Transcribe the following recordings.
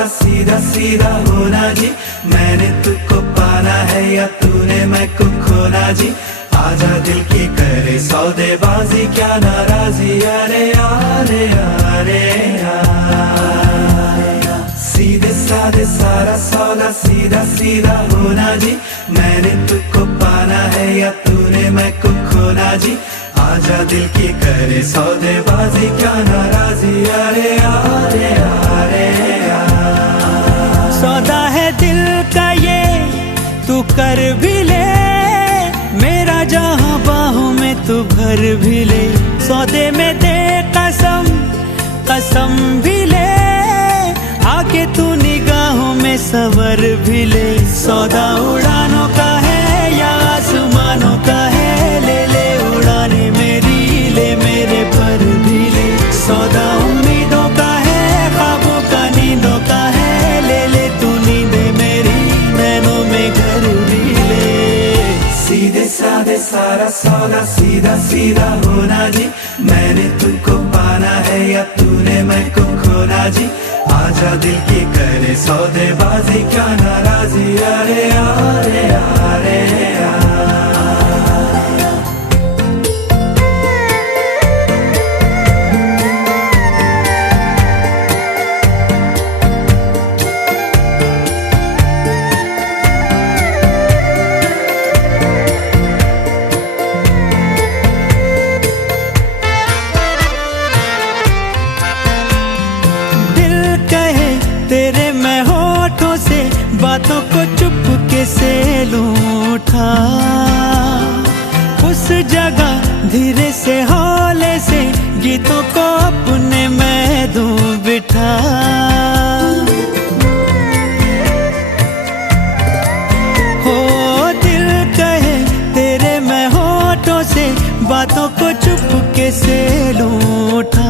सौदा सीधा सीधा होना जी। मैंने तुझको पाना है या तूने मैं को खोना जी। आजा दिल की करे सौदेबाजी, क्या नाराजी। अरे अरे अरे सीधे साधे सारा सौदा सीधा सीधा होना जी। मैंने तुझको पाना है या तूने मैं को खोना जी। आजा दिल की करे सौदेबाजी, क्या नाराजी। अरे अरे अरे सौदा है दिल का ये तू कर भी ले, मेरा जहां बाहों में तू भर भी ले। सौदे में दे कसम कसम भी ले, आके तू निगाहों में सवर भी ले। सौदा उड़ानों का है या आसमानों का है, ले ले उड़ाने मेरी, ले मेरे पर भी ले। सौदा उम्मीदों का है, ख्वाबों का नींदों का है, ले ले तू नींदे मेरी, नैनों में घर भी ले। सीधे साधे सारा सौदा सीधा सीधा होना जी। मैंने तुझको पाना है या तूने मैं को खोना जी। आजा दिल की करे सौदेबाजी, क्या नाराजी। अरे अरे अरे तेरे मैं होठों से बातों को चुपके से लूं उठा। उस जगह धीरे से हौले से गीतों को अपने मैं दूं बिठा। हो दिल कहे तेरे मैं होठों से बातों को चुपके से लूं उठा।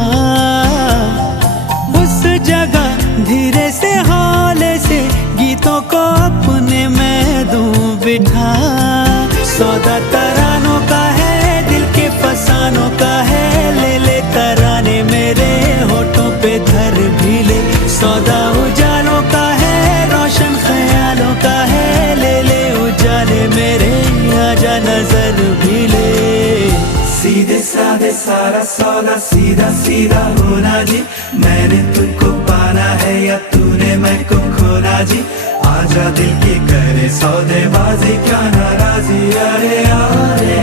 उस जगह धीरे से हौले से गीतों को अपने मैं दूं बिठा। सौदा तरानों का है, दिल के फसानों का है, ले ले तराने मेरे होठों पे धर भी ले। सौदा उजालों का है, रोशन ख्यालों का है, ले ले उजाले मेरे, आजा नजर भी ले। सीधे साधे सारा सौदा सीधा सीधा होना जी। मैंने तुझको पाना है या तूने मैं को खोना जी। आजा दिल की करे सौदेबाजी, क्या नाराजी। अरे अरे